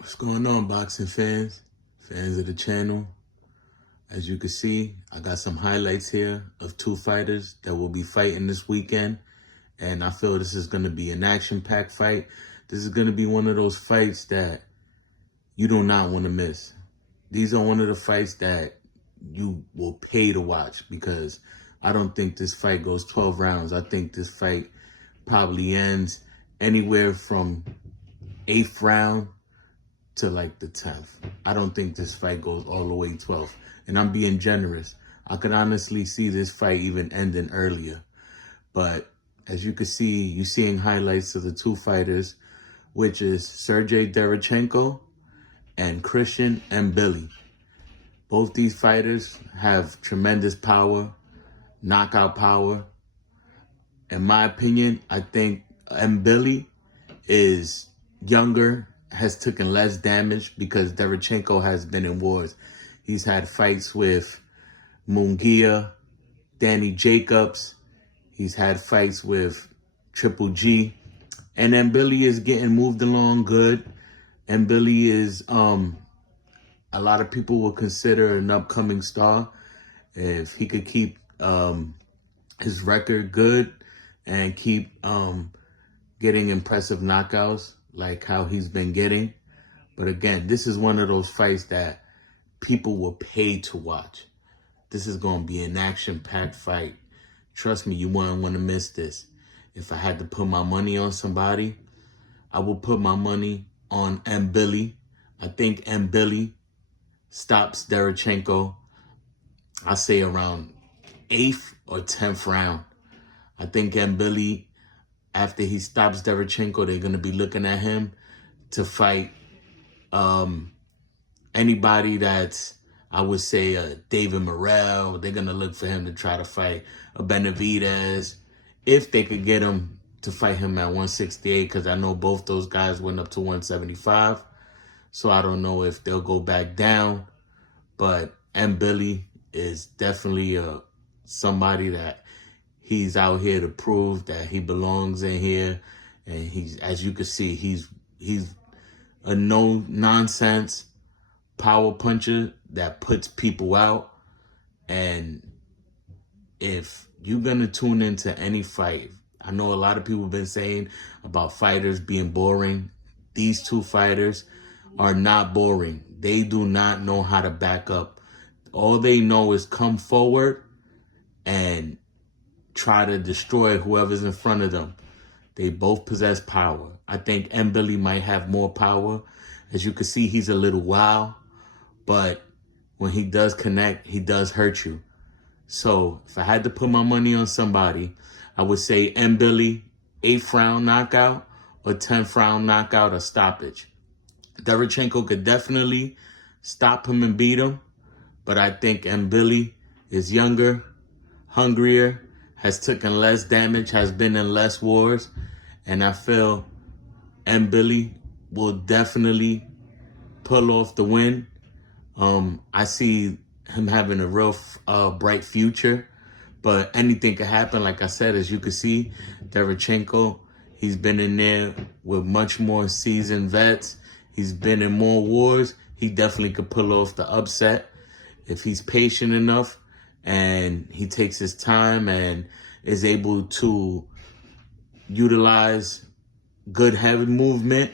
What's going on, boxing fans of the channel? As you can see, I got some highlights here of two fighters that will be fighting this weekend. And I feel this is going to be an action-packed fight. This is going to be one of those fights that you do not want to miss. These are one of the fights that you will pay to watch, because I don't think this fight goes 12 rounds. I think this fight probably ends anywhere from 8th round to like the 10th. I don't think this fight goes all the way 12th. And I'm being generous. I could honestly see this fight even ending earlier. But as you can see, you're seeing highlights of the two fighters, which is Sergiy derevychanko and Christian mbilli. Both these fighters have tremendous power, knockout power. In my opinion, I think mbilli is younger, has taken less damage, because Derevychanko has been in wars. He's had fights with Munguia, Danny Jacobs. He's had fights with Triple G. And mbilli is getting moved along good. Mbilli is, a lot of people will consider an upcoming star if he could keep his record good and keep getting impressive knockouts like how he's been getting. But again, this is one of those fights that people will pay to watch. This is going to be an action-packed fight. Trust me, you wouldn't want to miss this. If I had to put my money on somebody, I would put my money on mbilli. I think mbilli stops Derevychanko, I say around 8th or 10th round. I think mbilli, after he stops Derevychanko, they're going to be looking at him to fight anybody that's, I would say, David Morrell. They're going to look for him to try to fight a Benavidez, if they could get him to fight him at 168, because I know both those guys went up to 175. So I don't know if they'll go back down. But mbilli is definitely somebody that he's out here to prove that he belongs in here. And he's, as you can see, he's a no-nonsense power puncher that puts people out. And if you're going to tune into any fight, I know a lot of people have been saying about fighters being boring. These two fighters are not boring. They do not know how to back up. All they know is come forward and try to destroy whoever's in front of them. They both possess power. I think mbilli might have more power. As you can see, he's a little wild, but when he does connect, he does hurt you. So if I had to put my money on somebody, I would say mbilli, 8th round knockout or 10th round knockout or stoppage. Derevychanko could definitely stop him and beat him, but I think mbilli is younger, hungrier, has taken less damage, has been in less wars, and I feel mbilli will definitely pull off the win. I see him having a real bright future, but anything could happen. Like I said, as you can see, Derevychanko, he's been in there with much more seasoned vets. He's been in more wars. He definitely could pull off the upset if he's patient enough and he takes his time and is able to utilize good head movement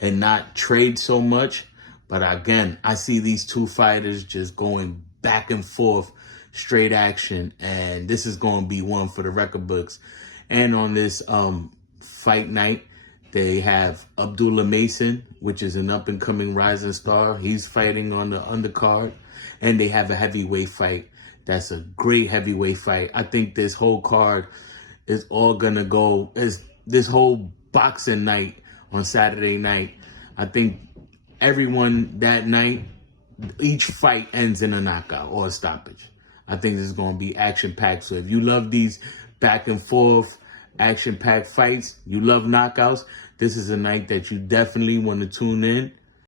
and not trade so much. But again, I see these two fighters just going back and forth, straight action, and this is going to be one for the record books. And on this fight night, they have Abdullah Mason, which is an up-and-coming rising star. He's fighting on the undercard. And they have a heavyweight fight. That's a great heavyweight fight. I think this whole card is all going to go, this whole boxing night on Saturday night. I think everyone that night, each fight ends in a knockout or a stoppage. I think this is going to be action-packed. So if you love these back-and-forth, action-packed fights, you love knockouts, this is a night that you definitely want to tune in